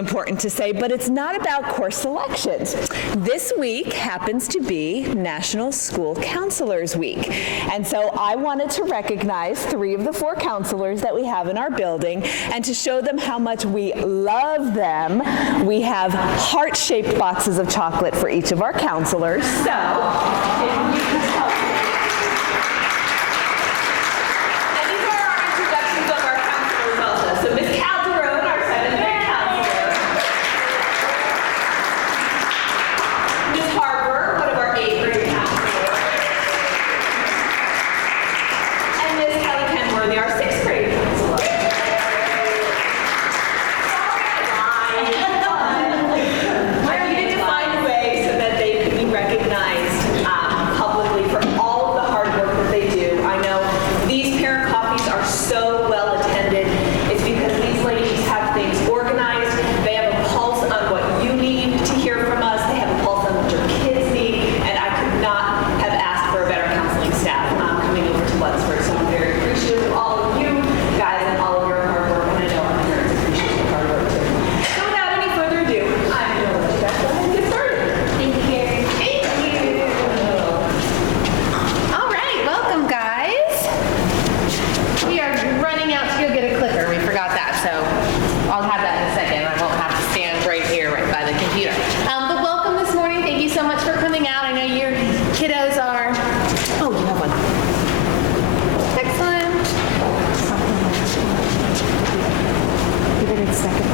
important to say, but it's not about course selections. This week happens to be National School Counselors Week. And so I wanted to recognize 3 of the 4 counselors that we have in our building, and to show them how much we love them, we have heart-shaped boxes of chocolate for each of our counselors. So, if you could help. And these are our introductions of our counselors also. So Ms. Calderon, our 7th grade counselor. Ms. Harper, one of our 8th grade counselors. And Ms. Kelly Kenworthy, our 6th grade counselor. I needed to find a way so that they could be recognized publicly for all of the hard work that they do. I know these parent coffees are so well attended. It's because these ladies have things organized. They have a pulse on what you need to hear from us. They have a pulse on what your kids need. And I could not have asked for a better counseling staff coming over to Lunsford. So I'm very appreciative of all of you guys and all of your hard work. And I know our parents appreciate your hard work too. So without any further ado, I'm going to let you guys go ahead and get started. Thank you, Carrie. Thank you. All right, welcome, guys. We are running out to go get a clicker. We forgot that, so I'll have that in a second. I won't have to stand right here, right by the computer. But welcome this morning. Thank you so much for coming out. I know your kiddos are. Oh, you have one. Excellent. Give it a second.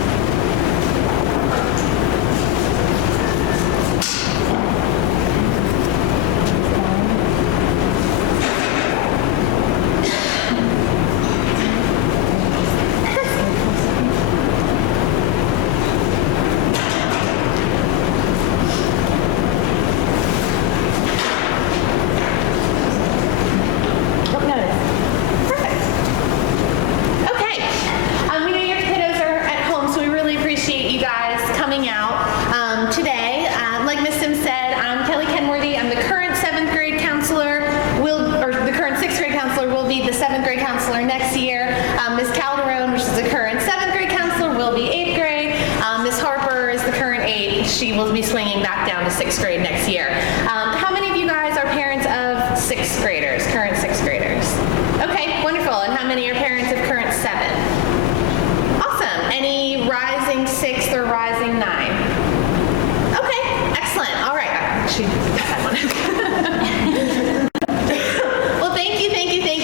Perfect. Okay. We know your kiddos are at home, so we really appreciate you guys coming out today. Like Ms. Sims said, I'm Kelly Kenworthy. I'm the current 7th grade counselor. The current 6th grade counselor will be the 7th grade counselor next year. Ms. Calderon, which is the current 7th grade counselor, will be 8th grade. Ms. Harper is the current 8. She will be swinging back down to 6th grade next year. How many of you guys are parents of 6th graders, current 6th graders? Okay, wonderful. And how many are parents of current 7? Awesome. Any rising 6th or rising 9? Okay, excellent. All right. She had one. Well, thank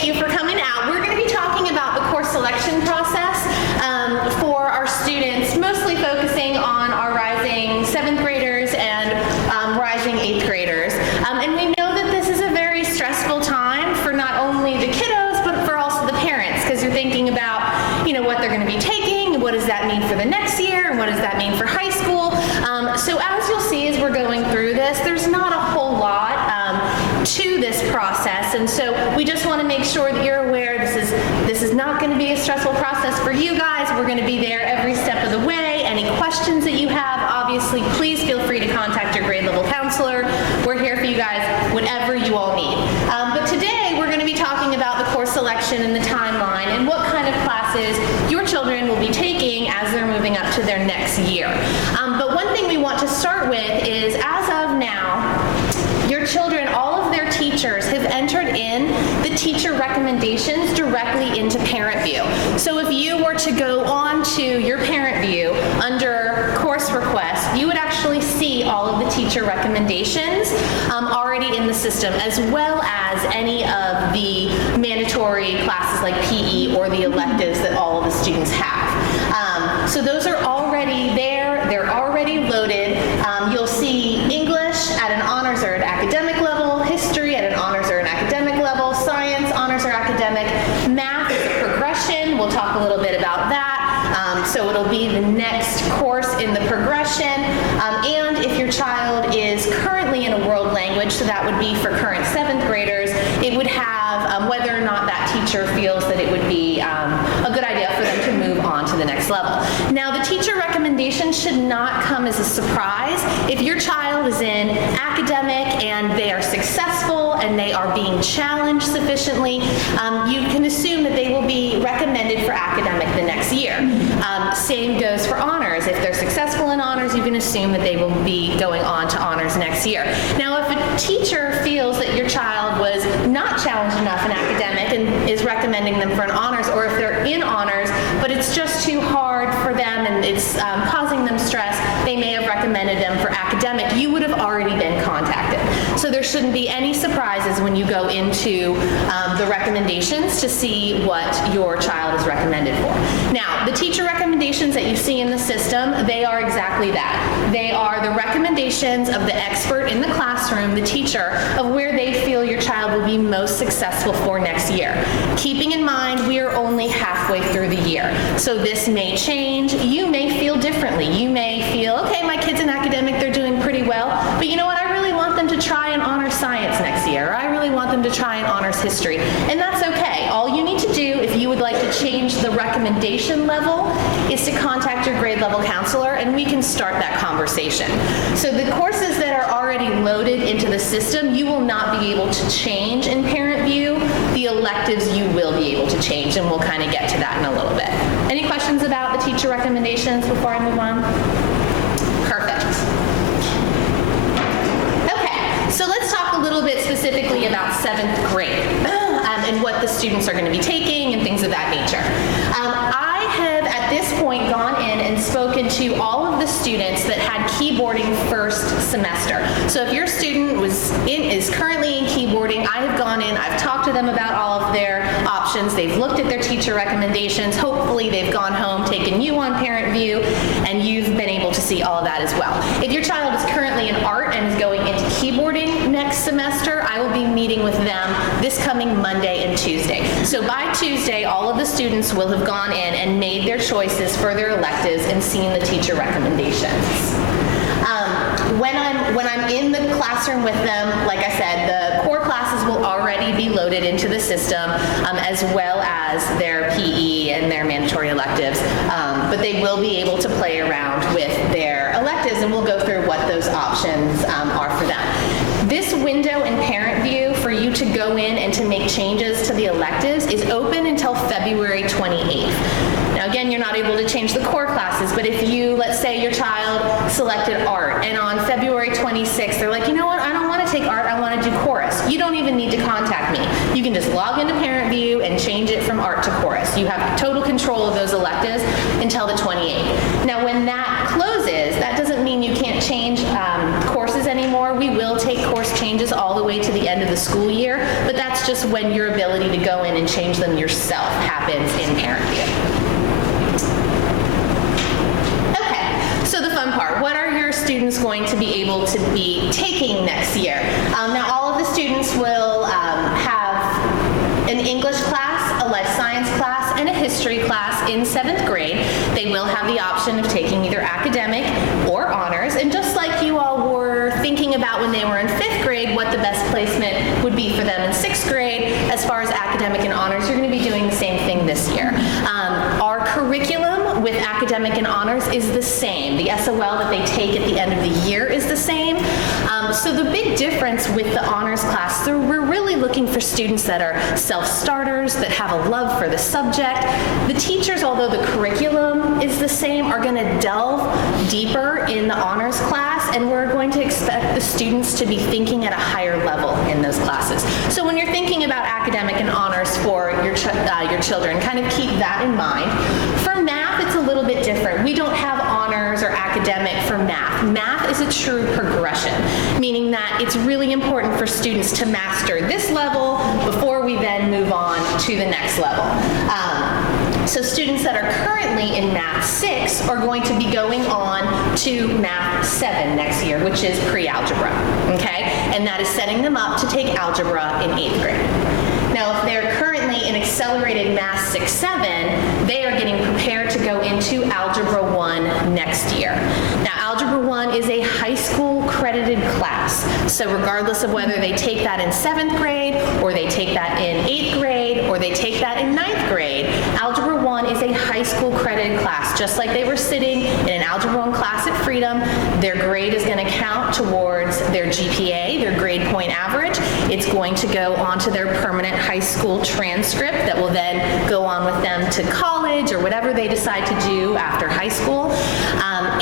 you for coming out. We're going to be talking about the course selection process for our students, mostly focusing on our rising 7th graders and rising 8th graders. And we know that this is a very stressful time for not only the kiddos, but for also the parents, because you're thinking about, what they're going to be taking, what does that mean for the next year, and what does that mean for high school. So as you'll see as we're going through this, there's not a whole lot to this process, and so we just want to make sure that you're aware this is not going to be a stressful process for you guys. We're going to be there every step of the way. Any questions that you have, obviously, please feel free to contact your grade level counselor. We're here for you guys, whatever you all need. But today we're going to be talking about the course selection and the timeline and what kind of classes your children will be taking as they're moving up to their next year. But one thing we want to start with is, as of now, your children, all of their teachers have entered in the teacher recommendations directly into Parent View. So if you were to go on to your Parent View under course requests, you would actually see all of the teacher recommendations already in the system, as well as any of the mandatory classes like PE or the electives that all of the students have. So those are already there. They're already loaded. You'll see English at an honors or an academic level, history at an honors or an academic level, science, honors or academic, math is a progression. We'll talk a little bit about that. So it'll be the next course in the progression. And if your child is currently in a world language, so that would be for current 7th graders, it would have whether or not that teacher feels that it would be a good idea for them to move on to the next level. Now, the teacher recommendations should not come as a surprise. If your child is in academic and they are successful and they are being challenged sufficiently, you can assume that they will be recommended for academic the next year. Same goes for honors. If they're successful assume that they will be going on to honors next year. Now, if a teacher feels that your child was not challenged enough in academic and is recommending them for an honors, or if they're in honors, but it's just too hard for them and it's causing them stress, they may have recommended them for academic, you would have already been contacted. So there shouldn't be any surprises when you go into the recommendations to see what your child is recommended for. Now, the teacher recommendations that you see in the system, they are exactly that. They are the recommendations of the expert in the classroom, the teacher, of where they feel your child will be most successful for next year. Keeping in mind, we are only halfway through the year. So this may change. You may feel differently. You may feel, okay, my kid's in academic, they're doing pretty well, but you know what, I really want them to try and honor science next year. Or I really want them to try and honors history. And that's okay. All you need to do, if you would like to change the recommendation level, is to contact your grade level counselor and we can start that conversation. So the courses that are already loaded into the system, you will not be able to change in Parent View. The electives you will be able to change, and we'll kind of get to that in a little bit. Any questions about the teacher recommendations before I move on? Perfect. Okay, so let's talk a little bit specifically about 7th grade and what the students are going to be taking and things of that nature. I have at this point gone in and spoken to all of the students that had keyboarding first semester. So if your student is currently in keyboarding, I have gone in, I've talked to them about all of their options, they've looked at their teacher recommendations, hopefully they've gone home, taken you on Parent View, and you've been able to see all of that as well. If your child is currently in art and is going into keyboarding next semester, I will be meeting with them this coming Monday and Tuesday. So by Tuesday, all of the students will have gone in and made their choices for their electives and seen the teacher recommendations. When I'm in the classroom with them, like I said, the core classes will already be loaded into the system, as well as their PE and their mandatory electives, but they will be able to play around with their electives, and we'll go through what those options are for them. This window in Parent View for you to go in and to make changes to the electives is open until February 28th. Now again, you're not able to change the core classes, but if you, let's say your child selected art, and on February 26th, they're like, you know what, I don't want to take art, I want to do chorus. You don't even need to contact me. You can just log into Parent View and change it from art to chorus. You have total control of those electives until the 28th. Now when that closes, that doesn't mean you can't change courses anymore. We will take course changes all the way to the end of the school year, but that's just when your ability to go in and change them yourself happens in Parent View. So the fun part, what are your students going to be able to be taking next year? Now all of the students will have an English class, a life science class, and a history class in 7th grade. They will have the option of taking either academic or honors, and just like you all were thinking about when they were in 5th grade, what the best placement would be for them in 6th grade, as far as academic and honors, you're going to be doing the same thing this year. Our curriculum with academic and honors is the same. The SOL that they take at the end of the year is the same. So the big difference with the honors class, so we're really looking for students that are self-starters, that have a love for the subject. The teachers, although the curriculum is the same, are going to delve deeper in the honors class, and we're going to expect the students to be thinking at a higher level in those classes. So when you're thinking about academic and honors for your children, kind of keep that in mind. For math, it's a little bit different. We don't have honors or academic for math. Math is a true progression, meaning that it's really important for students to master this level before we then move on to the next level. So students that are currently in Math 6 are going to be going on to Math 7 next year, which is pre-algebra, okay? And that is setting them up to take algebra in 8th grade. Now, if they're currently in accelerated Math 6-7, they are getting prepared to go into Algebra 1 next year. Now, Algebra 1 is a high school credited class. So regardless of whether they take that in 7th grade, or they take that in 8th grade, or they take that in 9th grade, Algebra 1 is a high school credited class. Just like they were sitting in an Algebra 1 class at Freedom, their grade is going to count towards their GPA, their grade point average. It's going to go onto their permanent high school transcript that will then go on with them to college or whatever they decide to do after high school.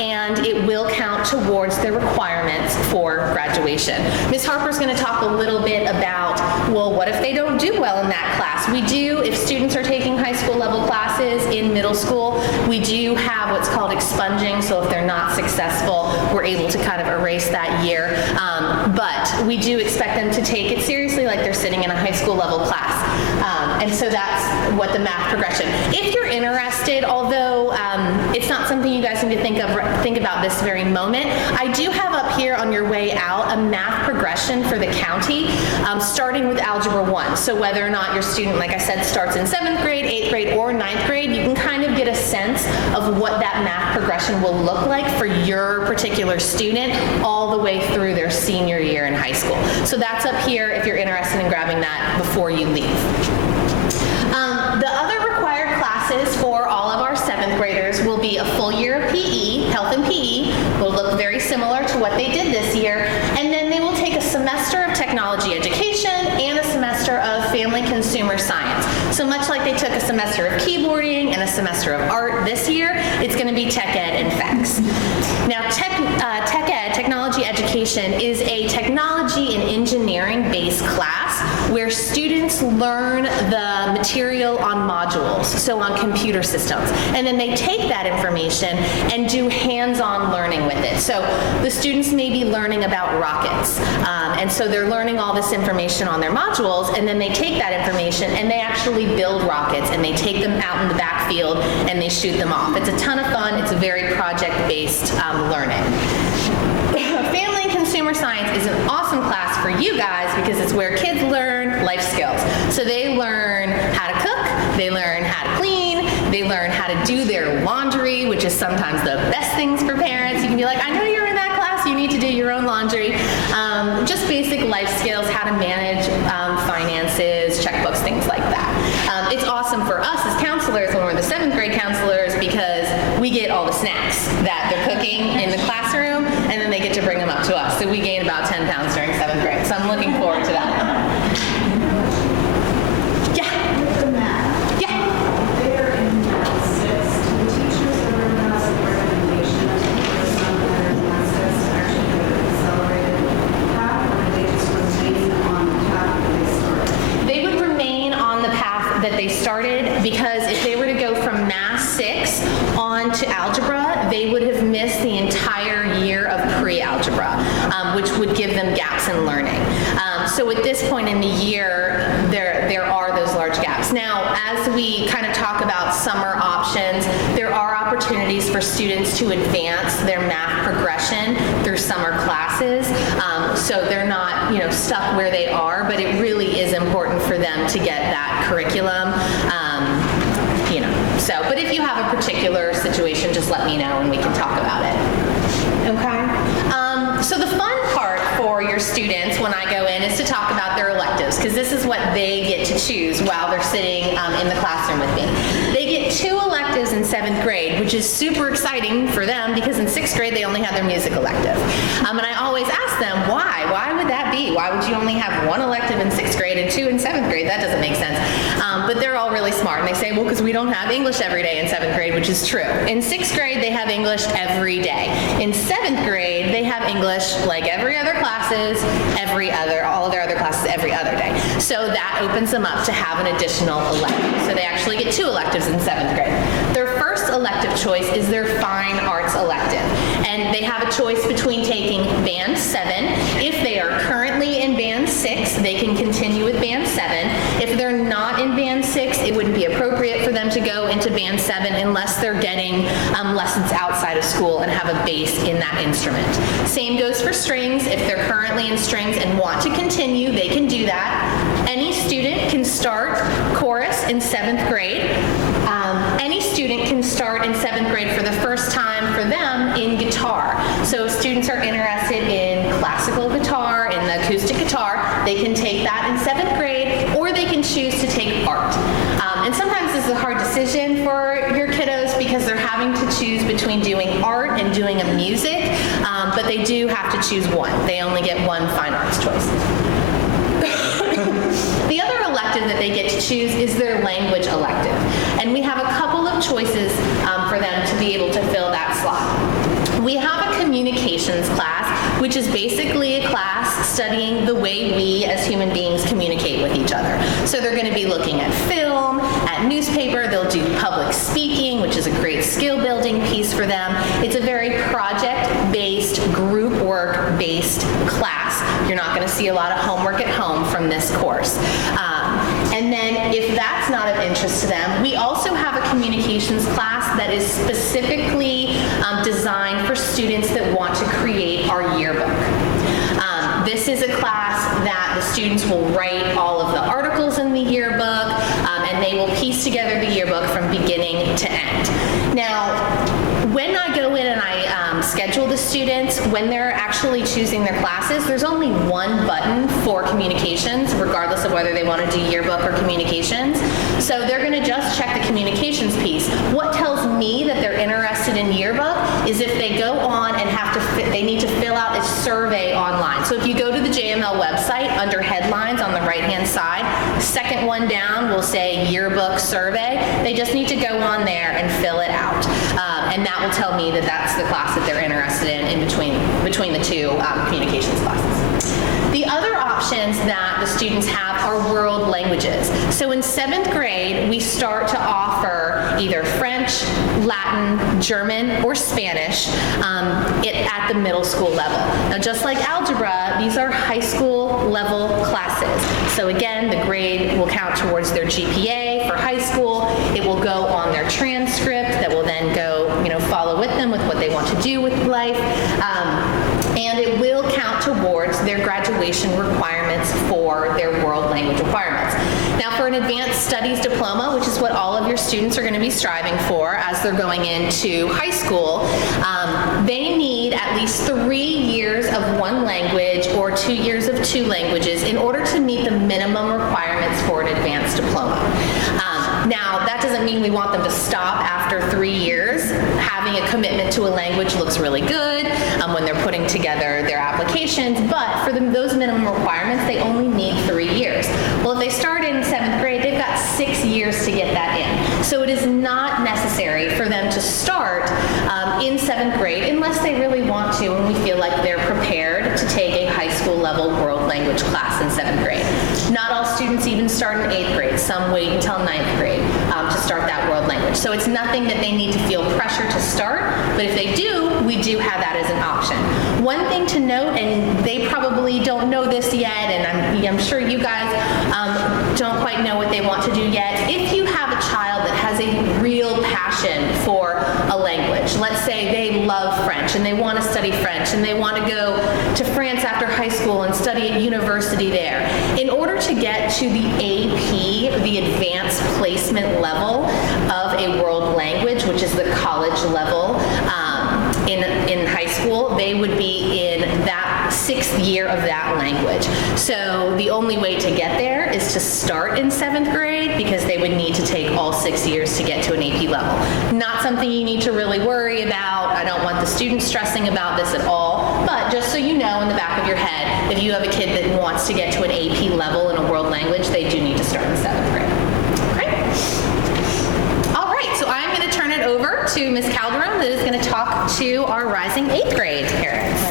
And it will count towards their requirements for graduation. Ms. Harper's going to talk a little bit about, well, what if they don't do well in that class? We do, if students are taking high school level classes in middle school, we do have what's called expunging, so if they're not successful, we're able to kind of erase that year. But we do expect them to take it seriously like they're sitting in a high school level class. And so that's what the math progression. If you're interested, although it's not something you guys need to think about this very moment, I do have up here on your way out a math progression for the county, starting with Algebra 1. So whether or not your student, like I said, starts in 7th grade, 8th grade, or 9th grade, you can kind of get a sense of what that math progression will look like for your particular student all the way through their senior year in high school. So that's up here if you're interested in grabbing that before you leave. The other required classes for all of our 7th graders will be a full year of PE, health and PE, will look very similar to what they did this year, and then they will take a semester of technology education and a semester of family consumer science. So much like they took a semester of keyboarding and a semester of art this year, it's going to be tech ed and FEX. Now tech ed, technology education, is a technology and engineering based class where students learn the material on modules, so on computer systems, and then they take that information and do hands-on learning with it. So the students may be learning about rockets, and so they're learning all this information on their modules, and then they take that information and they actually build rockets, and they take them out in the backfield and they shoot them off. It's a ton of fun. It's a very project-based learning. Family and consumer science is an awesome class for you guys because it's where kids learn life skills. So they learn how to cook, they learn how to clean, they learn how to do their laundry, which is sometimes the best things for parents. You can be like, I know you're in that class, you need to do your own laundry. Just basic life skills, how to manage finances, checkbooks, things like that. It's awesome for us as counselors when we're the 7th grade counselors because we get all the snacks that they're cooking in the classroom, and then they get to bring them up to us. So we gain about 10 pounds during 7th grade. So I'm looking forward to that. Yeah. With the math, Yeah. they're in math 6. Do the teachers ever have some recommendation for some of their classes to actually do an accelerated path, or do they just remain on the path that they started? They would remain on the path that they started because if they were to go from Math 6 on to algebra, they would have missed the entire year of pre-algebra, which would give them gaps in learning. So at this point in the year, there are those large gaps. Now, as we kind of talk about summer options, there are opportunities for students to advance their math progression through summer classes. So they're not, stuck where they are, but it really is important for them to get that curriculum. But if you have a particular situation, just let me know and we can talk about it. Okay? So the fun part for your students when I go in is to talk about their electives, because this is what they get to choose while they're sitting in the classroom with me. They get 2 electives in 7th grade, which is super exciting for them because in 6th grade they only had their music elective. And I always ask them, why? Why would that be? Why would you only have 1 elective in 6th grade and 2 in 7th grade? That doesn't make sense. But they're all really smart, and they say, well, because we don't have English every day in 7th grade, which is true. In 6th grade, they have English every day. In 7th grade, they have English like every other classes, all of their other classes every other day. So that opens them up to have an additional elective. So they actually get 2 electives in 7th grade. Their first elective choice is their fine arts elective. And they have a choice between taking Band 7. If they are currently in Band 6, they can continue with Band 7. If they're not in Band 6, it wouldn't be appropriate for them to go into Band 7 unless they're getting lessons outside of school and have a base in that instrument. Same goes for strings. If they're currently in strings and want to continue, they can do that. Any student can start chorus in 7th grade. Any student can start in 7th grade for the first time for them in guitar. So if students are interested in classical guitar, in the acoustic guitar, they can take that in 7th grade, or they can choose to take art. And sometimes this is a hard decision for your kiddos because they're having to choose between doing art and doing a music, but they do have to choose one. They only get 1 fine arts choice. The other elective that they get to choose is their language elective. And we have a couple of choices for them to be able to fill that slot. We have a communication communications class, which is basically a class studying the way we as human beings communicate with each other. So they're going to be looking at film, at newspaper, they'll do public speaking, which is a great skill building piece for them. It's a very project-based, group work-based class. You're not going to see a lot of homework at home from this course. And then if that's not of interest to them, we also have a communications class that is specifically designed for students that want to create our yearbook. This is a class that the students will write all of the articles in the yearbook, and they will piece together the yearbook from beginning to end. Now, when I go in and I schedule the students, when they're actually choosing their classes, there's only one button for communications, regardless of whether they want to do yearbook or communications. So they're going to just check the communications piece. What tells me that they're interested in yearbook is if they go on and they need to fill out a survey online. So if you go to the JML website, under headlines on the right-hand side, second one down will say yearbook survey. They just need to go on there and fill it out. And that will tell me that that's the class that they're interested in between the two communications classes. The other options that the students have are world languages. So in 7th grade, we start to offer either French, Latin, German, or Spanish at the middle school level. Now, just like algebra, these are high school level classes. So again, the grade will count towards their GPA for high school. It will go on their transcript that will then go, follow with them with what they want to do with life. And it will count towards their graduation requirements for their world language requirements. Now, for an advanced studies diploma, which is what all of your students are going to be striving for as they're going into high school, they need at least 3 years of one language or 2 years of 2 languages in order to meet the minimum requirements for an advanced diploma. Now, that doesn't mean we want them to stop after 3 years. Having a commitment to a language looks really good when they're putting together their applications, but for those minimum requirements, they only need 3 years. Well, if they start in 7th grade, they've got 6 years to get that in. So it is not necessary for them to start in 7th grade unless they really want to and we feel like they're prepared to take a high school level world language class in 7th grade. Not all students even start in 8th grade. Some wait until 9th grade to start that world language. So it's nothing that they need to feel pressure to start, but if they do, we do have that as an option. One thing to note, and they probably don't know this yet, and I'm sure you guys don't quite know what they want to do yet. If you have a child that has a real passion for a language, let's say they love French and they want to study French and they want to go to France after high school and study at university there. In order to get to the AP, the advanced placement level of a world language, which is the college level in high school, they would be in that 6th year of that language. So the only way to get there is to start in 7th grade because they would need to take all 6 years to get to an AP level. Not something you need to really worry about. I don't want the students stressing about this at all, but just so you know in the back of your head, if you have a kid that wants to get to an AP level in a world language, they do need to start in 7th grade. So I'm going to turn it over to Ms. Calderon that is going to talk to our rising 8th grade parents.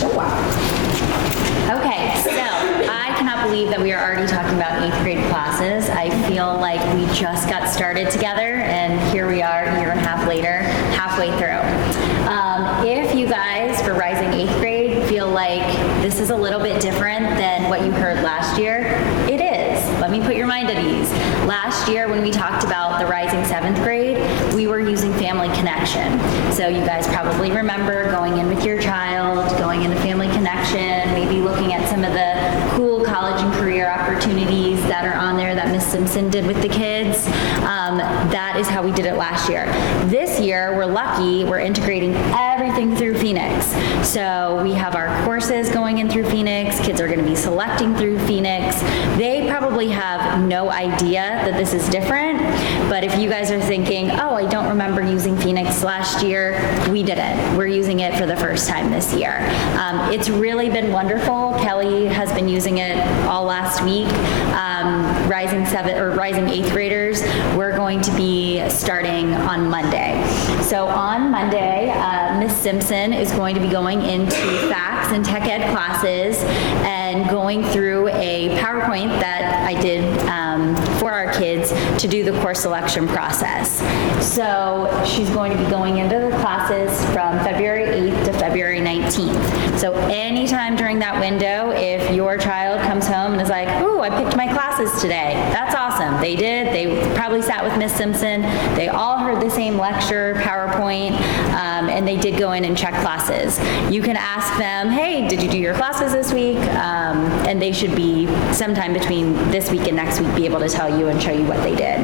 Sure. Okay, so I cannot believe that we are already talking about 8th grade classes. I feel like we just got started together and here we are a year and a half later, halfway through. If you guys for rising 8th grade feel like this is a little bit different than what you heard last year, it is. Let me put your mind at ease. Last year when we talked about the rising 7th grade, we were using Family Connection. So you guys probably remember going in with your child, going into Family Connection, maybe looking at some of the cool college and career opportunities that are on there that Ms. Simpson did with the kids. That is how we did it last year. This year, we're lucky, we're integrating everything through Phoenix. So we have our courses going in through Phoenix, kids are going to be selecting through Phoenix. They probably have no idea that this is different, but if you guys are thinking, oh, I don't remember using Phoenix last year, we didn't. We're using it for the first time this year. It's really been wonderful. Kelly has been using it all last week. Rising 8th graders, we're going to be starting on Monday. So on Monday, Ms. Simpson is going to be going into FACS and Tech Ed classes and going through a PowerPoint that I did for our kids to do the course selection process. So she's going to be going into the classes from February 8th to February 19th. So anytime during that window, if your child comes home and is like, ooh, I picked my classes today, that's awesome. They did. They probably sat with Ms. Simpson. They all heard the same lecture, PowerPoint, and they did go in and check classes. You can ask them, hey, did you do your classes this week? And they should be sometime between this week and next week be able to tell you and show you what they did.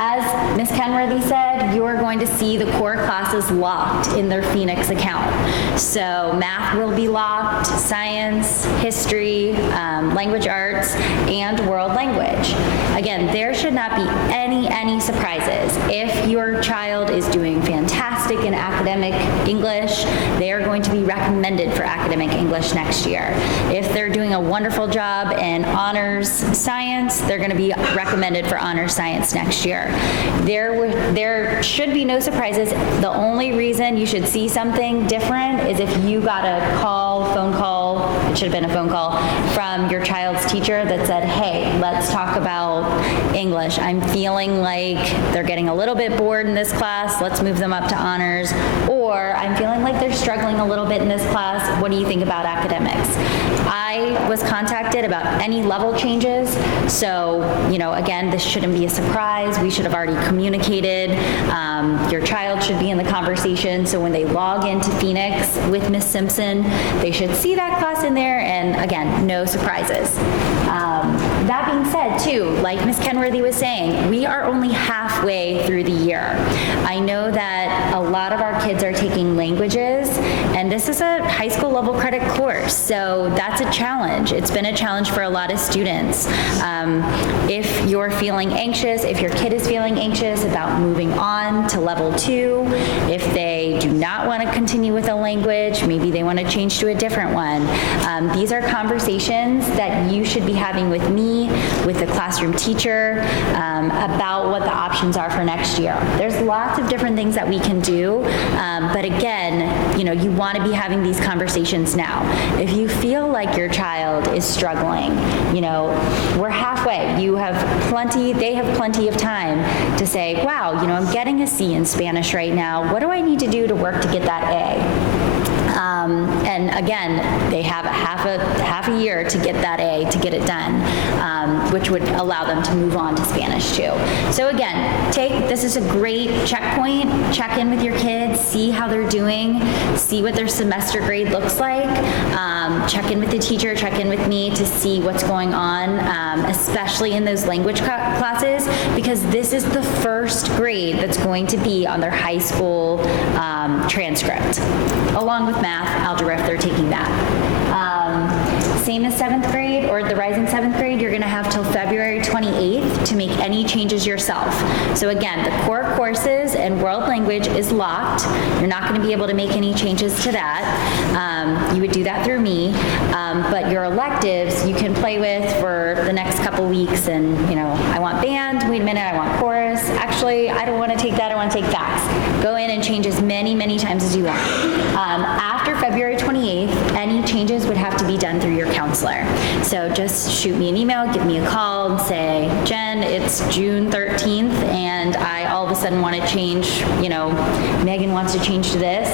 As Ms. Kenworthy said, you are going to see the core classes locked in their Phoenix account. So math will be locked, science, history, language arts, and world language. Again, there should not be any surprises. If your child is doing fantastic in academic English, they are going to be recommended for academic English next year. If they're doing a wonderful job in honors science, they're going to be recommended for honors science next year. There should be no surprises. The only reason you should see something different is if you got a phone call, it should have been a phone call, from your child's teacher that said, hey, let's talk about English. I'm feeling like they're getting a little bit bored in this class. Let's move them up to honors. Or I'm feeling like they're struggling a little bit in this class. What do you think about academics? I was contacted about any level changes. So, again, this shouldn't be a surprise. We should have already communicated. Your child should be in the conversation. So when they log into Phoenix with Ms. Simpson, they should see that class in there. And again, no surprises. That being said, too, like Ms. Kenworthy was saying, we are only halfway through the year. I know that a lot of our kids are taking languages, and this is a high school level credit course, so that's a challenge. It's been a challenge for a lot of students. If you're feeling anxious, if your kid is feeling anxious about moving on to level 2, if they do not want to continue with a language, maybe they want to change to a different one. These are conversations that you should be having with me, with the classroom teacher, about what the options are for next year. There's lots of different things that we can do, but again, you want to be having these conversations now. If you feel like your child is struggling, we're halfway. They have plenty of time to say, wow, I'm getting a C in Spanish right now. What do I need to do to work to get that A? And again, they have half a year to get that A, to get it done, which would allow them to move on to Spanish too. So again, this is a great checkpoint. Check in with your kids, see how they're doing, see what their semester grade looks like. Check in with the teacher, check in with me to see what's going on, especially in those language classes, because this is the first grade that's going to be on their high school transcript, along with math, algebra if they're taking that. Same as 7th grade or the rising 7th grade, you're going to have till February 28th to make any changes yourself. So again, the core courses and world language is locked. You're not going to be able to make any changes to that. You would do that through me. But your electives you can play with for the next couple weeks, and I want band, wait a minute, I want chorus. Actually, I don't want to take that, I want to take FACS. Go in and change as many times as you want. After February 28th, any changes would have to be done through your counselor. So just shoot me an email, give me a call, and say, Jen, it's June 13th, and I all of a sudden want to change, Megan wants to change to this.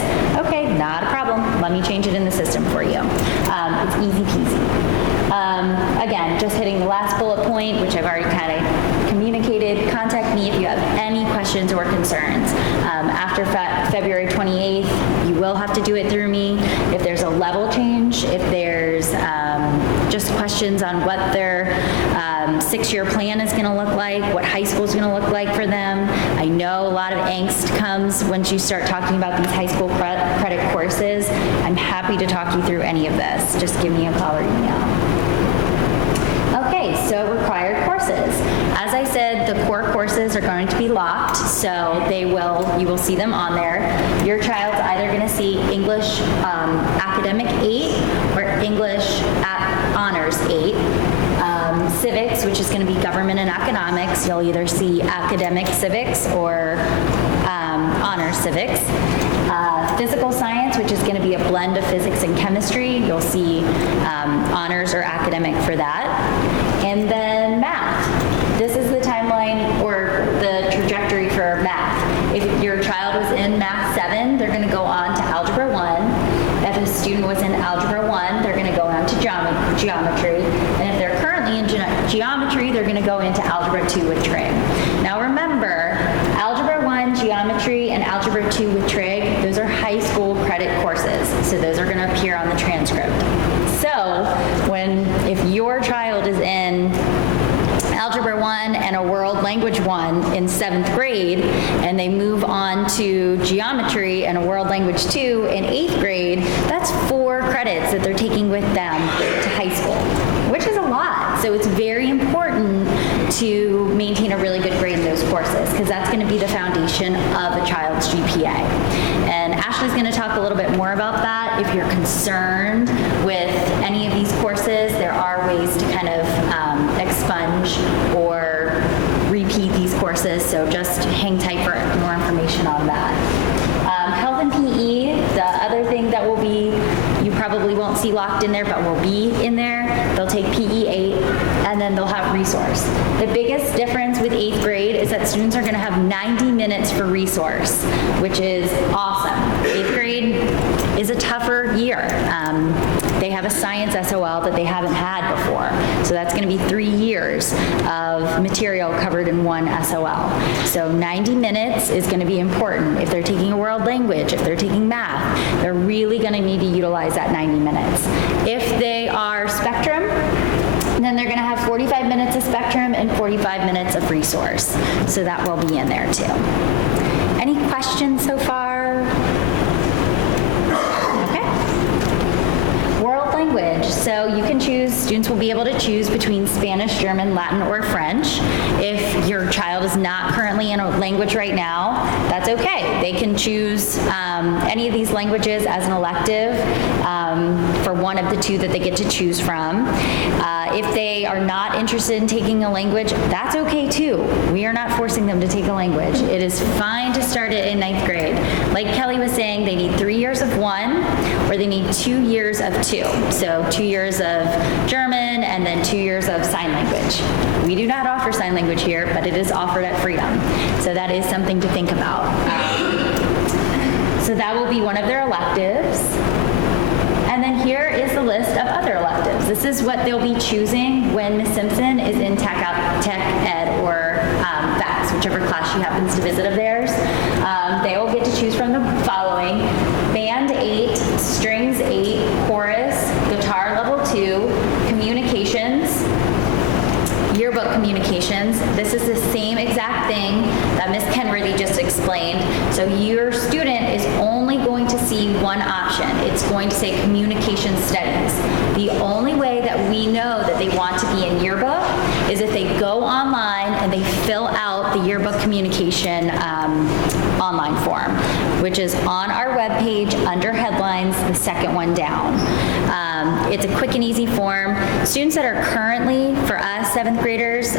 Okay, not a problem. Let me change it in the system for you. It's easy peasy. Again, just hitting the last bullet point, which I've already kind of communicated. Contact me if you have any questions or concerns. After February 28th, you will have to do it through me. If there's a level change, if there's just questions on what their 6-year plan is going to look like, what high school is going to look like for them. I know a lot of angst comes once you start talking about these high school credit courses. I'm happy to talk you through any of this. Just give me a call or email. Okay, so required courses. As I said, the core courses are going to be locked, so you will see them on there. Your child's either going to see English Academic 8 or English Honors 8. Civics, which is going to be government and economics, you'll either see academic civics or honor civics. Physical science, which is going to be a blend of physics and chemistry. You'll see honors or academic for that. And then math. This is the timeline or the trajectory for math. If your child was in Math 7, they're going to go on to Algebra 1. If a student was in Algebra 1, they're going to go on to geometry. And if they're currently in geometry, they're going to go into Algebra 2 with trig. Now remember, Algebra 1, geometry, and Algebra 2 with trig, those are high school credit courses. So those are going to appear on the transcript. So if your child is in Algebra 1 and a World Language 1 in 7th grade, and they move on to Geometry and a World Language 2 in 8th grade, that's 4 credits that they're taking with them to high school, which is a lot. So it's very important to maintain a really good grade in those courses, because that's going to be the foundation of a child's GPA. And Ashley's going to talk a little bit more about that. If you're concerned with any of these courses, there are ways to kind of expunge or repeat these courses, so just hang tight for more information on that. Health and PE, the other thing that will be, you probably won't see locked in there, but will be in there. They'll take PE 8, and then they'll have resource. The biggest difference with 8th grade is that students are going to have 90 minutes for resource, which is awesome. 8th grade is a tougher year. They have a science SOL that they haven't had before. So that's going to be 3 years of material covered in one SOL. So 90 minutes is going to be important. If they're taking a world language, if they're taking math, they're really going to need to utilize that 90 minutes. If they are spectrum, then they're going to have 45 minutes of spectrum and 45 minutes of resource. So that will be in there too. Any questions so far? World language. So you can choose, students will be able to choose between Spanish, German, Latin, or French. If your child is not currently in a language right now, that's okay. They can choose any of these languages as an elective for one of the 2 that they get to choose from. If they are not interested in taking a language, that's okay too. We are not forcing them to take a language. It is fine to start it in 9th grade. Like Kelly was saying, they need 3 years of 1, or they need 2 years of 2. So 2 years of German and then 2 years of sign language. We do not offer sign language here, but it is offered at Freedom. So that is something to think about. So that will be one of their electives. And then here is the list of other electives. This is what they'll be choosing when Ms. Simpson is in Tech Ed or VAX, whichever class she happens to visit of theirs. They will get to choose from the following: Band 8, Strings 8, Chorus, Guitar Level 2, Communications, Yearbook Communications. This is the same exact thing that Ms. Kenworthy just explained. So your student is only going to see one option. It's going to say Communication Studies. The only way that we know that they want to be in yearbook is if they go online and they fill out the yearbook communication online form, which is on our webpage under headlines, the second one down. It's a quick and easy form. Students that are currently, for us, 7th graders,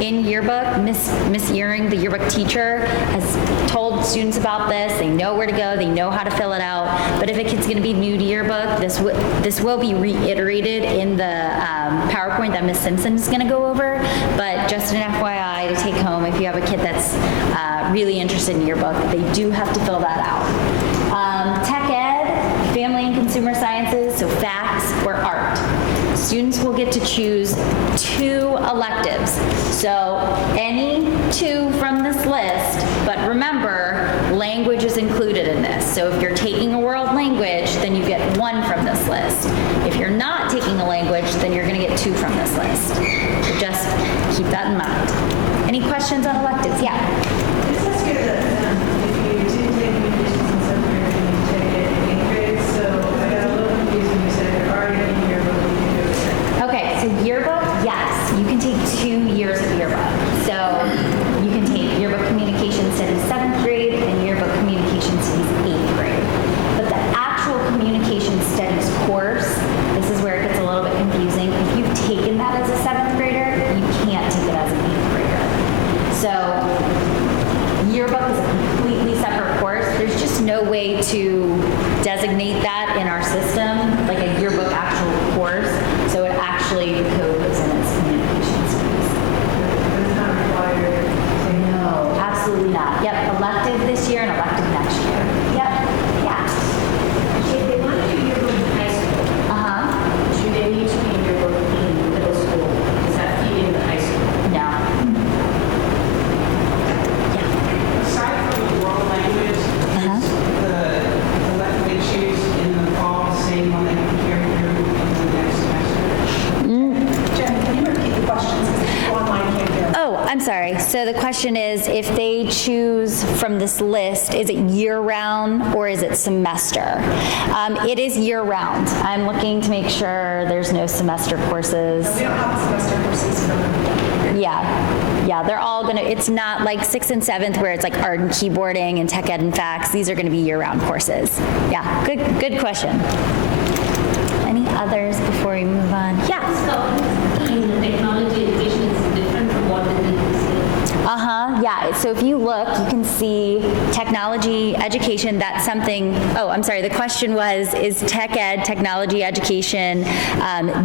in yearbook, Miss Earing, the yearbook teacher, has told students about this. They know where to go. They know how to fill it out. But if a kid's going to be new to yearbook, this will be reiterated in the PowerPoint that Miss Simpson is going to go over. But just an FYI to take home, if you have a kid that's really interested in yearbook, they do have to fill that out. Tech Ed, Family and Consumer Sciences, so FACS or art. Students will get to choose 2 electives. So any 2 from this list, but remember, language is included in this. So if you're taking a world language, then you get 1 from this list. If you're not taking a language, then you're going to get 2 from this list. So just keep that in mind. Any questions on electives? Yeah. It says here that if you didn't take communications in 7th grade, then you take it in 8th grade. So I got a little confused when you said you're already in yearbook, you can do it. Okay, so yearbook, yes, you can take 2 years of yearbook. So you can take yearbook communication studies 7th grade and yearbook communication studies 8th grade. But the actual communication studies course, this is where it gets a little bit confusing. If you've taken that as a 7th grader, you can't take it as an 8th grader. So to designate that in our system, like a yearbook actual course, so it actually, the code goes in its communications piece. It's not required. No, absolutely not. Yep, elective this year and elective next year. Yep, yeah. If they want to do yearbook in high school, Uh-huh, do they need to be yearbook in middle school? Does that feed into high school? no. Aside from the world language, Uh-huh. the elective they choose in the fall, same one they can carry through in the next semester. Jen, can you repeat the questions? Because people online can't hear. Oh, I'm sorry. So the question is, if they choose from this list, is it year-round or is it semester? It is year-round. I'm looking to make sure there's no semester courses. We don't have semester courses for them. Yeah, they're all gonna, it's not like 6th and 7th where it's like art and keyboarding and tech ed and facts. These are gonna be year-round courses. Yeah, good question. Any others before we move on? Yeah. In the technology education is different from what it is. Yeah, so if you look, you can see technology education, that's something, oh, I'm sorry, the question was, is tech ed, technology education,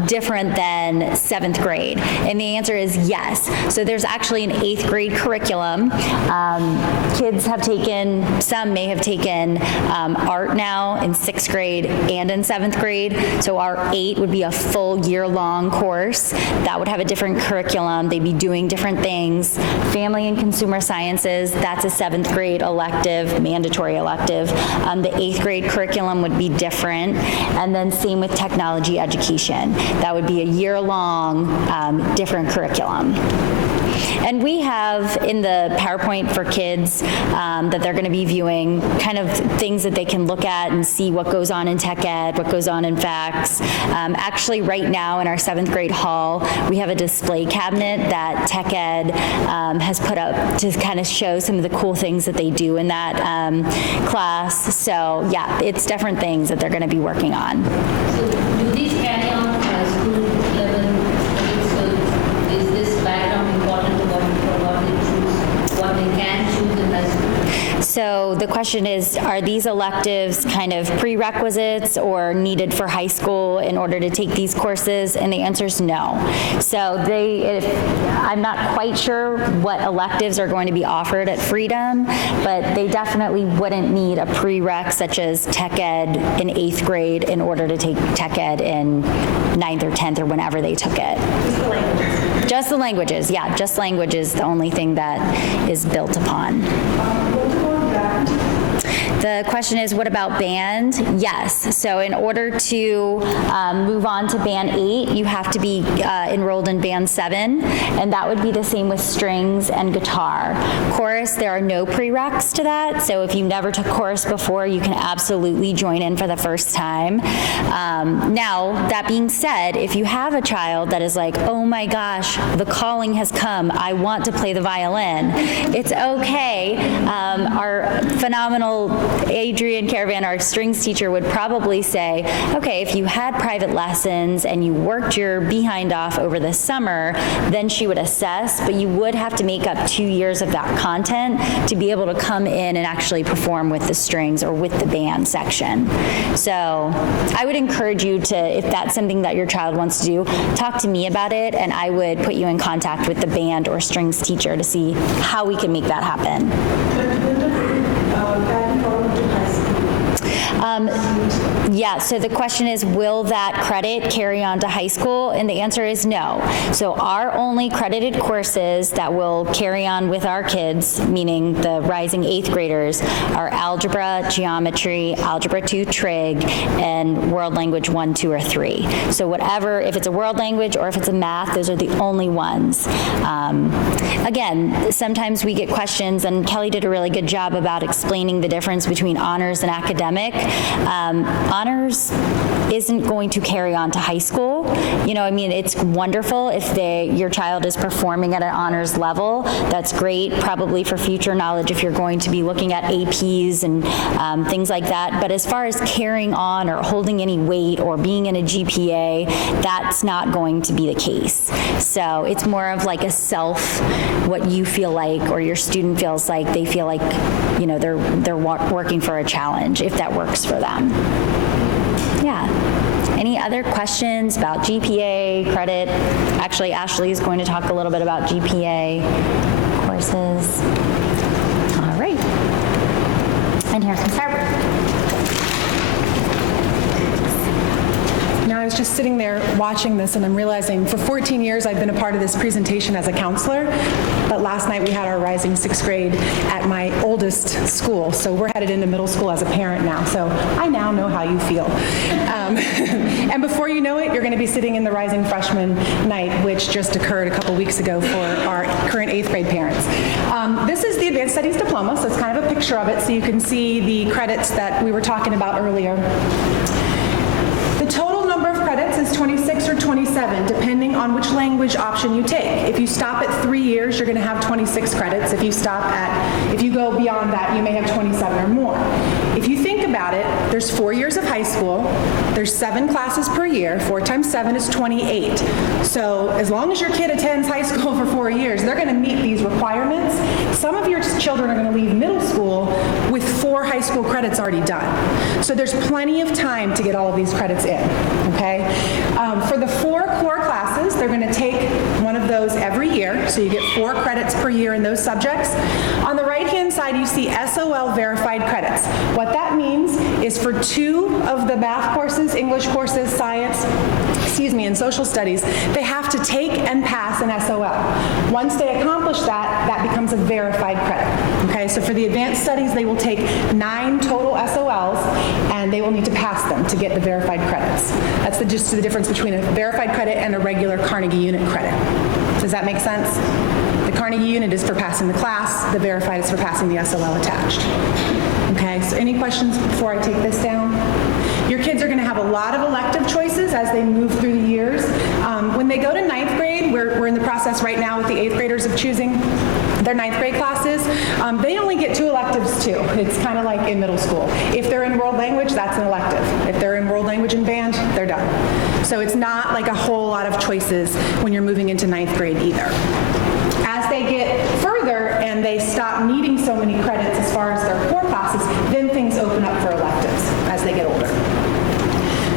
different than 7th grade? And the answer is yes. So there's actually an 8th grade curriculum. Kids have taken, some may have taken art now in 6th grade and in 7th grade. So our 8 would be a full year-long course. That would have a different curriculum. They'd be doing different things. Family and consumer sciences, that's a 7th grade elective, mandatory elective. The 8th grade curriculum would be different. And then same with technology education. That would be a year-long, different curriculum. And we have in the PowerPoint for kids that they're going to be viewing kind of things that they can look at and see what goes on in tech ed, what goes on in facts. Actually, right now in our 7th grade hall, we have a display cabinet that tech ed has put up to kind of show some of the cool things that they do in that class. So yeah, it's different things that they're going to be working on. So do these carry on school level? So is this background important to what they choose, what they can choose in high school? So the question is, are these electives kind of prerequisites or needed for high school in order to take these courses? And the answer is no. So I'm not quite sure what electives are going to be offered at Freedom, but they definitely wouldn't need a prereq such as tech ed in 8th grade in order to take tech ed in 9th or 10th or whenever they took it. Just the languages, yeah, just languages, the only thing that is built upon. The question is, what about band? Yes. So in order to move on to band 8, you have to be enrolled in band 7, and that would be the same with strings and guitar. Chorus, there are no prereqs to that, so if you never took chorus before, you can absolutely join in for the first time. Now, that being said, if you have a child that is like, oh my gosh, the calling has come, I want to play the violin, it's okay. Our phenomenal Adrian Caravan, our strings teacher, would probably say, okay, if you had private lessons and you worked your behind off over the summer, then she would assess, but you would have to make up 2 years of that content to be able to come in and actually perform with the strings or with the band section. So I would encourage you to, if that's something that your child wants to do, talk to me about it, and I would put you in contact with the band or strings teacher to see how we can make that happen. Yeah, so the question is, will that credit carry on to high school? And the answer is no. So our only credited courses that will carry on with our kids, meaning the rising 8th graders, are algebra, geometry, algebra 2 trig, and world language 1, 2, or 3. So whatever, if it's a world language or if it's a math, those are the only ones. Again, sometimes we get questions, and Kelly did a really good job about explaining the difference between honors and academic. Honors isn't going to carry on to high school. You know, I mean, it's wonderful if your child is performing at an honors level. That's great, probably for future knowledge if you're going to be looking at APs and things like that. But as far as carrying on or holding any weight or being in a GPA, that's not going to be the case. So it's more of like a self, what you feel like or your student feels like. They feel like, you know, they're working for a challenge if that works for them. Yeah. Any other questions about GPA, credit? Actually, Ashley is going to talk a little bit about GPA courses. All right. And here's Ms. Harper. Now, I was just sitting there watching this and I'm realizing for 14 years I've been a part of this presentation as a counselor, but last night we had our rising sixth grade at my oldest school, so we're headed into middle school as a parent now, so I now know how you feel. And before you know it, you're going to be sitting in the rising freshman night, which just occurred a couple weeks ago for our current 8th grade parents. This is the Advanced Studies Diploma, so it's kind of a picture of it so you can see the credits that we were talking about earlier. The total number of credits is 26 or 27, depending on which language option you take. If you stop at 3 years, you're going to have 26 credits. If you go beyond that, you may have 27 or more. If you think about it, there's 4 years of high school, there's 7 classes per year, 4 times 7 is 28. So as long as your kid attends high school for 4 years, they're going to meet these requirements. Some of your children are going to leave middle school with 4 high school credits already done. So there's plenty of time to get all of these credits in, okay? For the 4 core classes, they're going to take one of those every year, so you get 4 credits per year in those subjects. On the right-hand side, you see SOL verified credits. What that means is for 2 of the math courses, English courses, science, and social studies, they have to take and pass an SOL. Once they accomplish that, that becomes a verified credit. Okay, so for the advanced studies, they will take 9 total SOLs, and they will need to pass them to get the verified credits. That's just the difference between a verified credit and a regular Carnegie unit credit. Does that make sense? The Carnegie unit is for passing the class, the verified is for passing the SOL attached. Okay, so any questions before I take this down? Your kids are going to have a lot of elective choices as they move through the years. When they go to 9th grade, we're in the process right now with the 8th graders of choosing their 9th grade classes. They only get 2 electives too. It's kind of like in middle school. If they're in world language, that's an elective. If they're in world language and band, they're done. So it's not like a whole lot of choices when you're moving into 9th grade either. As they get further and they stop needing so many credits as far as their core classes, then things open up for electives as they get older.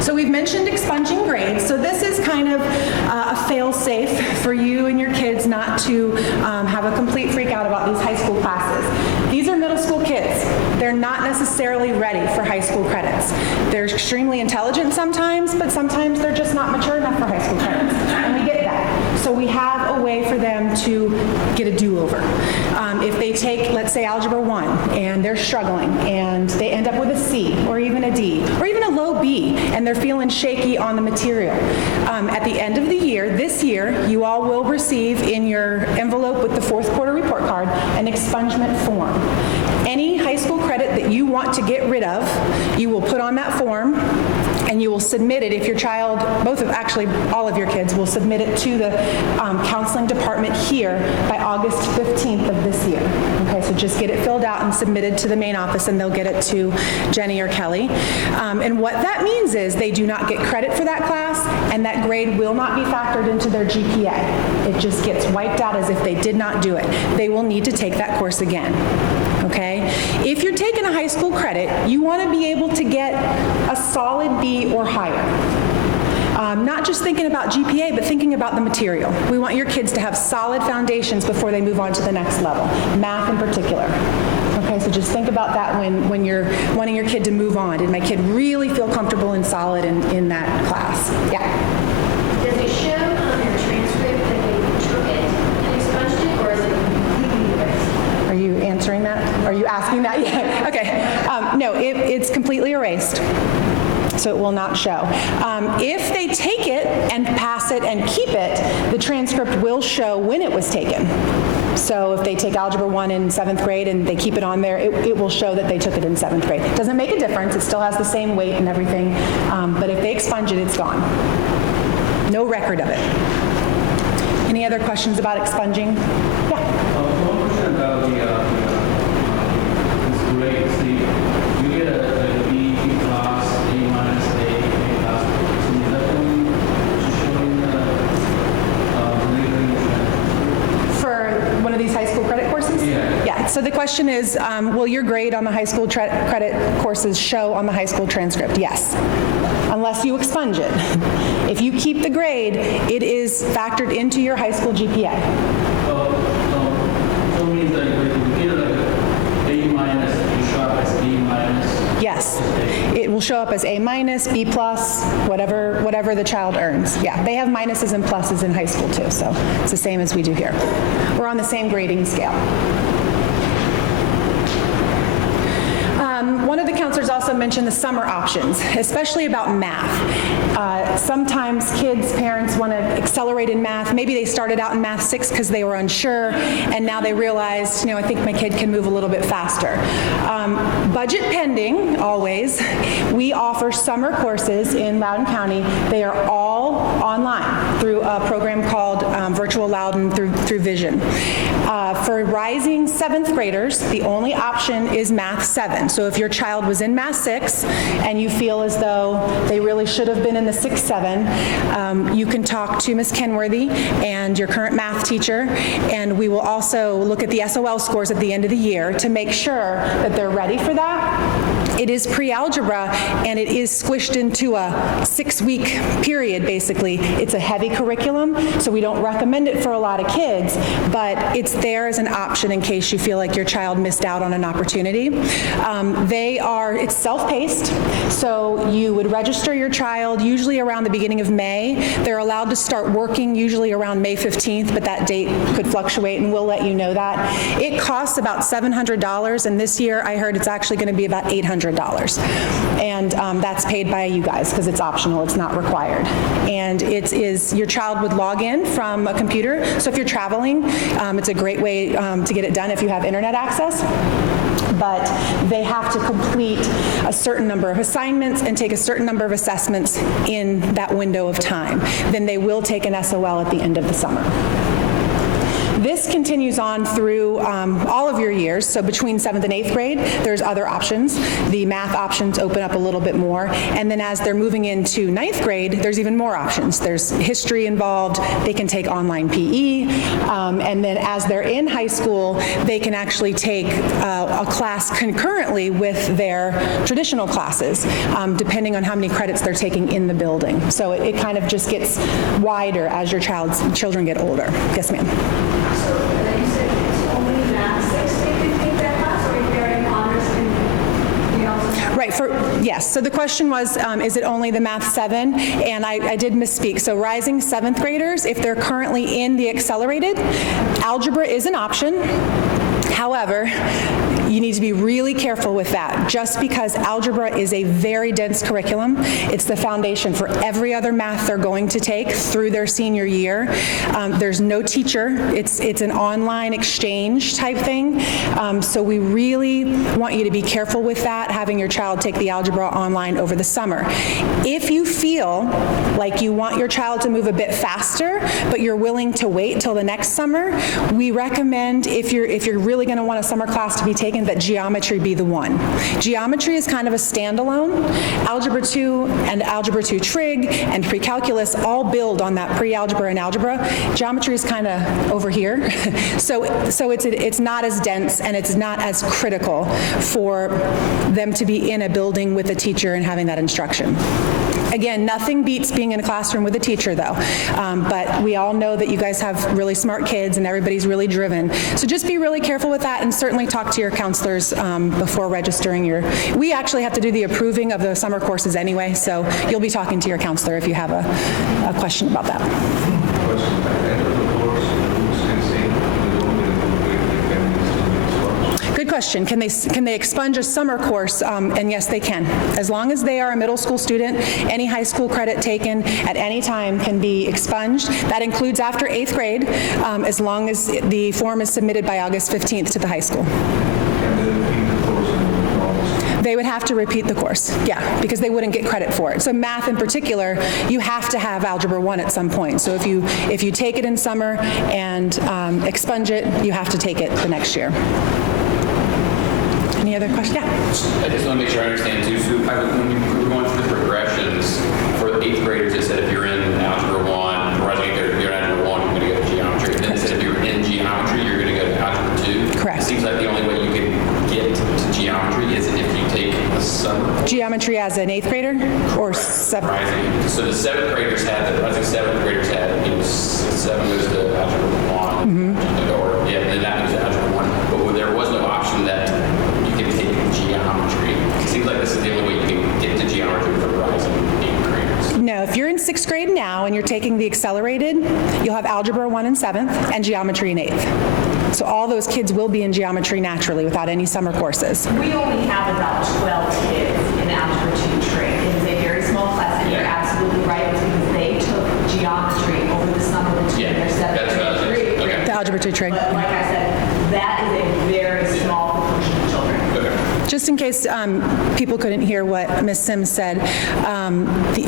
So we've mentioned expunging grades. So this is kind of a fail-safe for you and your kids not to have a complete freak out about these high school classes. These are middle school kids. They're not necessarily ready for high school credits. They're extremely intelligent sometimes, but sometimes they're just not mature enough for high school credits. And we get that. So we have a way for them to get a do-over. If they take, let's say, Algebra 1, and they're struggling, and they end up with a C, or even a D, or even a low B, and they're feeling shaky on the material. At the end of the year, this year, you all will receive in your envelope with the 4th quarter report card an expungement form. Any high school credit that you want to get rid of, you will put on that form, and you will submit it if your child, actually all of your kids, will submit it to the counseling department here by August 15th of this year. Okay, so just get it filled out and submitted to the main office, and they'll get it to Jenny or Kelly. And what that means is they do not get credit for that class, and that grade will not be factored into their GPA. It just gets wiped out as if they did not do it. They will need to take that course again. Okay? If you're taking a high school credit, you want to be able to get a solid B or higher. Not just thinking about GPA, but thinking about the material. We want your kids to have solid foundations before they move on to the next level, math in particular. Okay, so just think about that when you're wanting your kid to move on. Did my kid really feel comfortable and solid in that class? Yeah. Does it show on their transcript that they took it and expunged it, or is it completely erased? Are you answering that? Are you asking that? Yeah. Okay. No, it's completely erased. so it will not show. If they take it and pass it and keep it, the transcript will show when it was taken. So if they take Algebra 1 in 7th grade and they keep it on there, it will show that they took it in 7th grade. Doesn't make a difference, it still has the same weight and everything, but if they expunge it, it's gone. No record of it. Any other questions about expunging? Yeah. One question about this grade. See, you get a B plus, A minus, A plus. So is that going to show in later in the For one of these high school credit courses? Yeah. Yeah, so the question is, will your grade on the high school credit courses show on the high school transcript? Yes, unless you expunge it. If you keep the grade, it is factored into your high school GPA. So it means that if you get like A minus, you show up as A minus. Yes, it will show up as A minus, B plus, whatever the child earns. Yeah, they have minuses and pluses in high school too, so it's the same as we do here. We're on the same grading scale. One of the counselors also mentioned the summer options, especially about math. Sometimes kids, parents want to accelerate in math. Maybe they started out in Math 6 because they were unsure, and now they realized, I think my kid can move a little bit faster. Budget pending, always, we offer summer courses in Loudoun County. They are all online through a program called Virtual Loudoun through Vision. For rising 7th graders, the only option is Math 7. So if your child was in Math 6 and you feel as though they really should have been in the 6-7, you can talk to Ms. Kenworthy and your current math teacher, and we will also look at the SOL scores at the end of the year to make sure that they're ready for that. It is pre-algebra, and it is squished into a 6-week period, basically. It's a heavy curriculum, so we don't recommend it for a lot of kids, but it's there as an option in case you feel like your child missed out on an opportunity. It's self-paced, so you would register your child usually around the beginning of May. They're allowed to start working usually around May 15th, but that date could fluctuate, and we'll let you know that. It costs about $700, and this year I heard it's actually going to be about $800. And that's paid by you guys because it's optional, it's not required. And your child would log in from a computer. So if you're traveling, it's a great way to get it done if you have internet access. But they have to complete a certain number of assignments and take a certain number of assessments in that window of time. Then they will take an SOL at the end of the summer. This continues on through all of your years, so between 7th and 8th grade, there's other options. The math options open up a little bit more, and then as they're moving into 9th grade, there's even more options. There's history involved, they can take online PE, and then as they're in high school, they can actually take a class concurrently with their traditional classes, depending on how many credits they're taking in the building. So it kind of just gets wider as your children get older. Yes, ma'am. So you said it's only Math 6 they can take that class, or if they're in honors, can they also? Right, yes, so the question was, is it only the Math 7? And I did misspeak. So rising 7th graders, if they're currently in the accelerated, algebra is an option. However, you need to be really careful with that, just because algebra is a very dense curriculum. It's the foundation for every other math they're going to take through their senior year. There's no teacher. It's an online exchange type thing. So we really want you to be careful with that, having your child take the algebra online over the summer. If you feel like you want your child to move a bit faster, but you're willing to wait till the next summer, we recommend, if you're really going to want a summer class to be taken, that geometry be the one. Geometry is kind of a standalone. Algebra 2 and Algebra 2 Trig and pre-calculus all build on that pre-algebra and algebra. Geometry is kind of over here. So it's not as dense and it's not as critical for them to be in a building with a teacher and having that instruction. Again, nothing beats being in a classroom with a teacher, though. But we all know that you guys have really smart kids and everybody's really driven. So just be really careful with that, and certainly talk to your counselors before registering we actually have to do the approving of the summer courses anyway, so you'll be talking to your counselor if you have a question about that. Question, at the end of the course, the rules can say we don't need to do it if families do it. Good question. question. Can they expunge a summer course? And yes, they can. As long as they are a middle school student, any high school credit taken at any time can be expunged. That includes after 8th grade, as long as the form is submitted by August 15th to the high school. They would have to repeat the course, yeah, because they wouldn't get credit for it. So math in particular, you have to have Algebra 1 at some point. So if you take it in summer and expunge it, you have to take it the next year. Any other questions? Yeah. I just want to make sure I understand too. So when you were going through the progressions for the 8th graders, it said if you're in Algebra 1, rising if you're in Algebra 1, you're going to go to geometry. Then it said if you're in geometry, you're going to go to Algebra 2. Correct. It seems like the only way you can get to geometry is if you take a summer course. Geometry as an 8th grader or 7th? Rising. So the 7th graders had, the rising 7th graders had, 7 goes to Algebra 1, or yeah, then that goes to Algebra 1. But there was no option that you can take geometry. It seems like this is the only way you can get to geometry for rising 8th graders. No, if you're in 6th grade now and you're taking the accelerated, you'll have Algebra 1 in 7th and geometry in 8th. So all those kids will be in geometry naturally without any summer courses. We only have about 12 kids in Algebra 2 trig. It is a very small class, and you're absolutely right, because they took geometry over the summer between their 7th and 8th grade. The Algebra 2 trig. But like I said, that is a very small proportion of children. Just in case people couldn't hear what Ms. Sims said,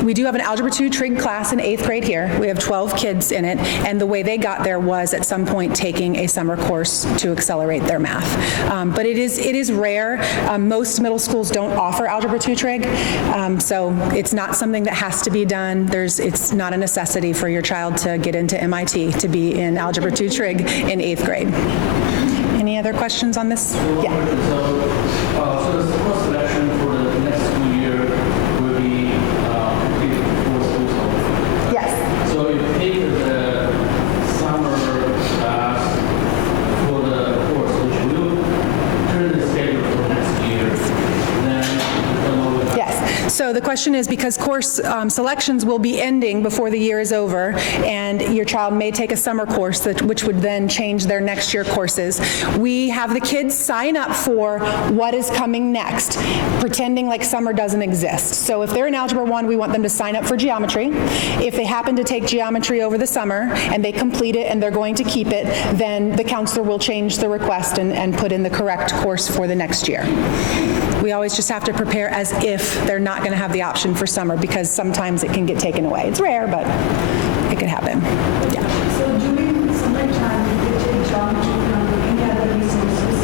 we do have an Algebra 2 trig class in 8th grade here. We have 12 kids in it, and the way they got there was at some point taking a summer course to accelerate their math. But it is rare. Most middle schools don't offer Algebra 2 trig, so it's not something that has to be done. It's not a necessity for your child to get into MIT to be in Algebra 2 trig in 8th grade. Any other questions on this? Yeah. So the course selection for the next school year will be completed before school's over. Yes. So if you take the summer class for the course, which will turn the schedule for next year, then come up with Yes. So the question is, because course selections will be ending before the year is over, and your child may take a summer course, which would then change their next year courses, we have the kids sign up for what is coming next, pretending like summer doesn't exist. So if they're in Algebra 1, we want them to sign up for geometry. If they happen to take geometry over the summer and they complete it and they're going to keep it, then the counselor will change the request and put in the correct course for the next year. We always just have to prepare as if they're not going to have the option for summer, because sometimes it can get taken away. It's rare, but it could happen. Yeah. So during summertime, you could take geometry from any other resources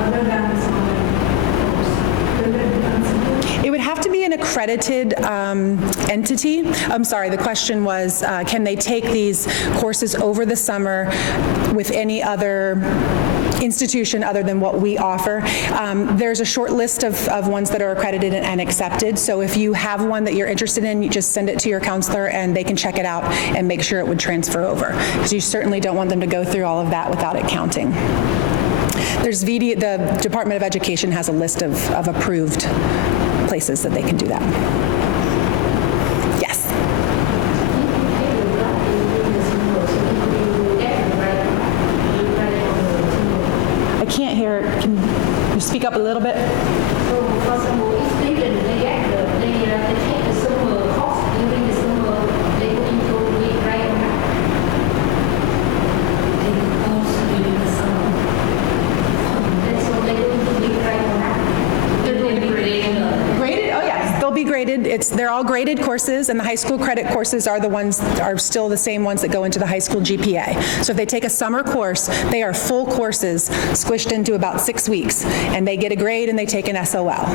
other than summer course. Will that be considered? It would have to be an accredited entity. I'm sorry, the question was, can they take these courses over the summer with any other institution other than what we offer? There's a short list of ones that are accredited and accepted. So if you have one that you're interested in, you just send it to your counselor and they can check it out and make sure it would transfer over. Because you certainly don't want them to go through all of that without it counting. The Department of Education has a list of approved places that they can do that. Yes. I can't hear. Can you speak up a little bit? So, for example, if students, they take the summer course during the summer, they going to be right or not? Take the course during the summer. That's what they're going to be right or not? They're going to be graded. Graded? Oh, yes. They'll be graded. They're all graded courses, and the high school credit courses are still the same ones that go into the high school GPA. So if they take a summer course, they are full courses squished into about 6 weeks, and they get a grade and they take an SOL.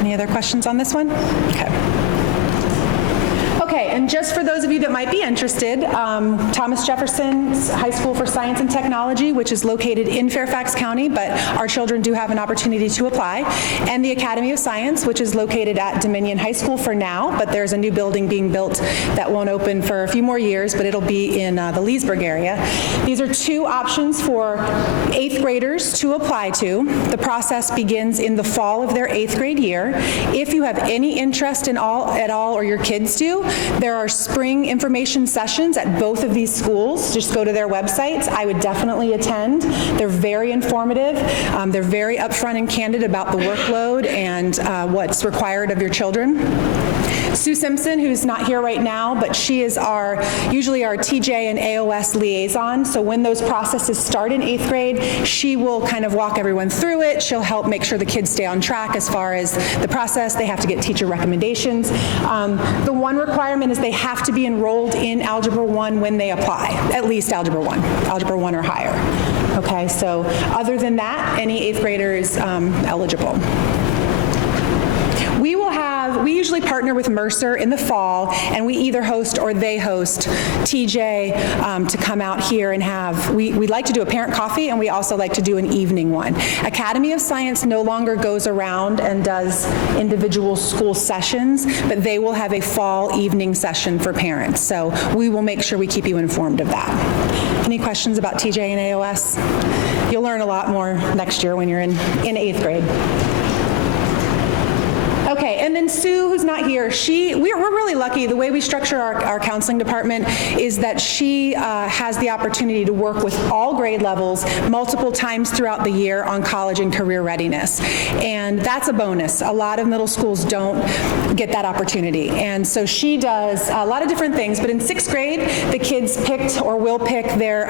Any other questions on this one? Okay. Okay, and just for those of you that might be interested, Thomas Jefferson High School for Science and Technology, which is located in Fairfax County, but our children do have an opportunity to apply, and the Academy of Science, which is located at Dominion High School for now, but there's a new building being built that won't open for a few more years, but it'll be in the Leesburg area. These are two options for 8th graders to apply to. The process begins in the fall of their 8th grade year. If you have any interest at all, or your kids do, There are spring information sessions at both of these schools. Just go to their websites. I would definitely attend. They're very informative. They're very upfront and candid about the workload and what's required of your children. Sue Simpson, who's not here right now, but she is usually our TJ and AOS liaison. So when those processes start in 8th grade, she will kind of walk everyone through it. She'll help make sure the kids stay on track as far as the process. They have to get teacher recommendations. The one requirement is they have to be enrolled in Algebra 1 when they apply, at least Algebra 1 or higher. Okay, so other than that, any 8th grader is eligible. We usually partner with Mercer in the fall, and we either host or they host TJ to come out here and we like to do a parent coffee, and we also like to do an evening one. Academy of Science no longer goes around and does individual school sessions, but they will have a fall evening session for parents. So we will make sure we keep you informed of that. Any questions about TJ and AOS? You'll learn a lot more next year when you're in 8th grade. Okay, and then Sue, who's not here, we're really lucky. The way we structure our counseling department is that she has the opportunity to work with all grade levels multiple times throughout the year on college and career readiness. And that's a bonus. A lot of middle schools don't get that opportunity. And so she does a lot of different things, but in 6th grade, the kids picked or will pick their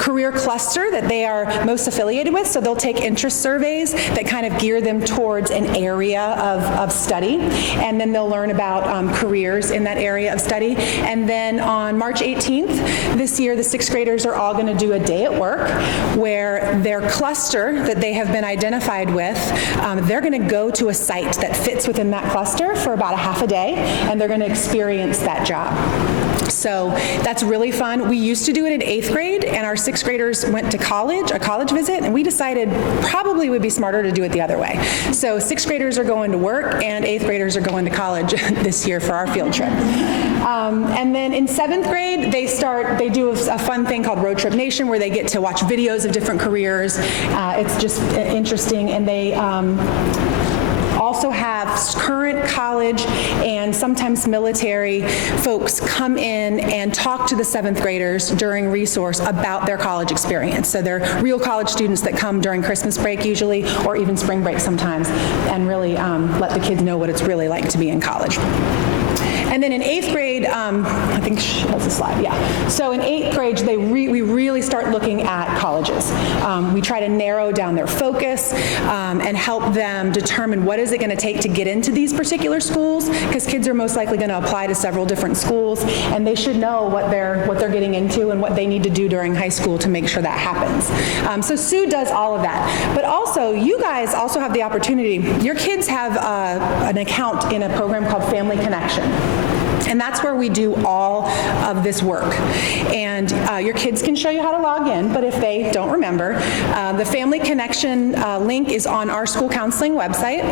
career cluster that they are most affiliated with. So they'll take interest surveys that kind of gear them towards an area of study, and then they'll learn about careers in that area of study. And then on March 18th this year, the 6th graders are all going to do a day at work where their cluster that they have been identified with, they're going to go to a site that fits within that cluster for about a half a day, and they're going to experience that job. So that's really fun. We used to do it in 8th grade, and our 6th graders went to college, a college visit, and we decided probably would be smarter to do it the other way. So 6th graders are going to work, and 8th graders are going to college this year for our field trip. And then in 7th grade, they do a fun thing called Road Trip Nation, where they get to watch videos of different careers. It's just interesting, and they also have current college and sometimes military folks come in and talk to the 7th graders during resource about their college experience. So they're real college students that come during Christmas break usually, or even spring break sometimes, and really let the kids know what it's really like to be in college. And then in 8th grade, I think she has a slide, yeah. So in 8th grade, we really start looking at colleges. We try to narrow down their focus and help them determine what is it going to take to get into these particular schools, because kids are most likely going to apply to several different schools, and they should know what they're getting into and what they need to do during high school to make sure that happens. So Sue does all of that. But also, you guys also have the opportunity. Your kids have an account in a program called Family Connection. And that's where we do all of this work. And your kids can show you how to log in, but if they don't remember, the Family Connection link is on our school counseling website,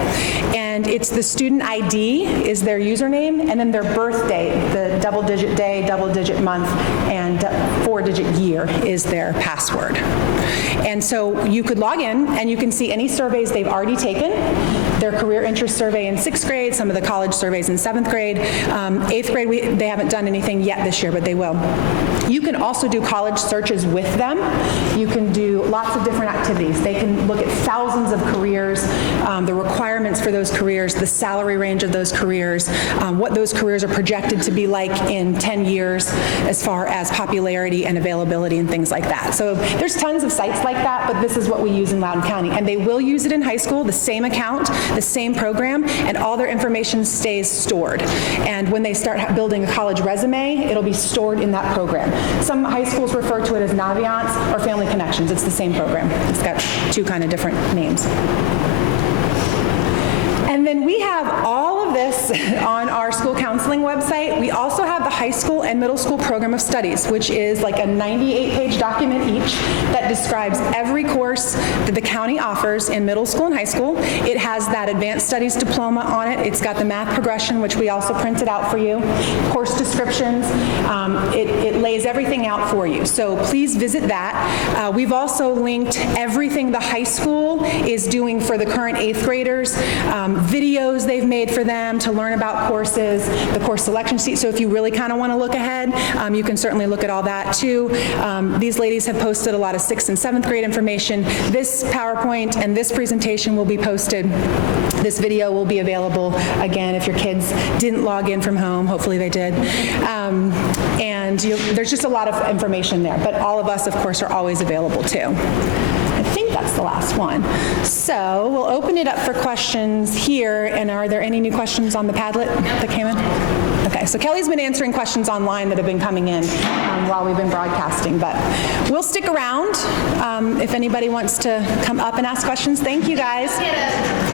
and it's the student ID is their username, and then their birth date, the double-digit day, double-digit month, and 4-digit year is their password. And so you could log in, and you can see any surveys they've already taken, their career interest survey in 6th grade, some of the college surveys in 7th grade. 8th grade, they haven't done anything yet this year, but they will. You can also do college searches with them. You can do lots of different activities. They can look at thousands of careers, the requirements for those careers, the salary range of those careers, what those careers are projected to be like in 10 years as far as popularity and availability and things like that. So there's tons of sites like that, but this is what we use in Loudoun County. And they will use it in high school, the same account, the same program, and all their information stays stored. And when they start building a college resume, it'll be stored in that program. Some high schools refer to it as Naviance or Family Connections. It's the same program. It's got two kind of different names. And then we have all of this on our school counseling website. We also have the high school and middle school program of studies, which is like a 98-page document each that describes every course that the county offers in middle school and high school. It has that advanced studies diploma on it. It's got the math progression, which we also printed out for you, course descriptions. It lays everything out for you. So please visit that. We've also linked everything the high school is doing for the current 8th graders, videos they've made for them, them, to learn about courses, the course selection sheet. So if you really kind of want to look ahead, you can certainly look at all that too. These ladies have posted a lot of 6th and 7th grade information. This PowerPoint and this presentation will be posted. This video will be available again if your kids didn't log in from home. Hopefully they did. And there's just a lot of information there, but all of us, of course, are always available too. I think that's the last one. So we'll open it up for questions here, and are there any new questions on the Padlet that came in? Okay, so Kelly's been answering questions online that have been coming in while we've been broadcasting, but we'll stick around if anybody wants to come up and ask questions. Thank you, guys.